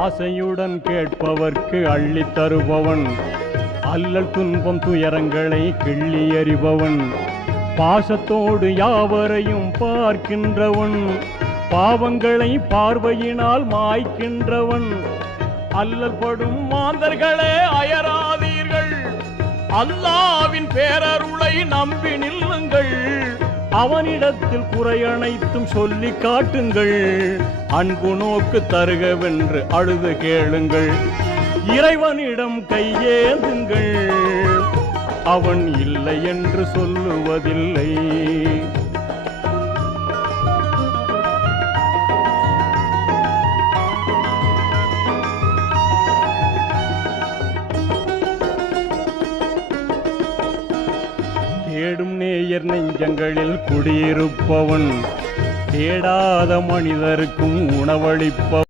ஆசையுடன் கேட்பவர்க்கு அள்ளித் தருபவன், அல்லல் துன்பம் துயரங்களை கிள்ளி எறிபவன், பாசத்தோடு யாவரையும் பார்க்கின்றவன், பாவங்களை பார்வையினால் மாய்க்கின்றவன். அல்லல் படும் மாந்தர்களே அயராதீர்கள், அல்லாவின் பேரருளை நம்பி நில்லுங்கள். அவனிடத்தில் குறையனைத்தும் சொல்லி காட்டுங்கள், அன்பு நோக்கு தருகவென்று அழுது கேளுங்கள். இறைவனிடம் கையேந்துங்கள், அவன் இல்லை என்று சொல்லுவதில்லை. தேடும் நேயர் நெஞ்சங்களில் குடியிருப்பவன், தேடாத மனிதருக்கும் உணவளிப்பவன்.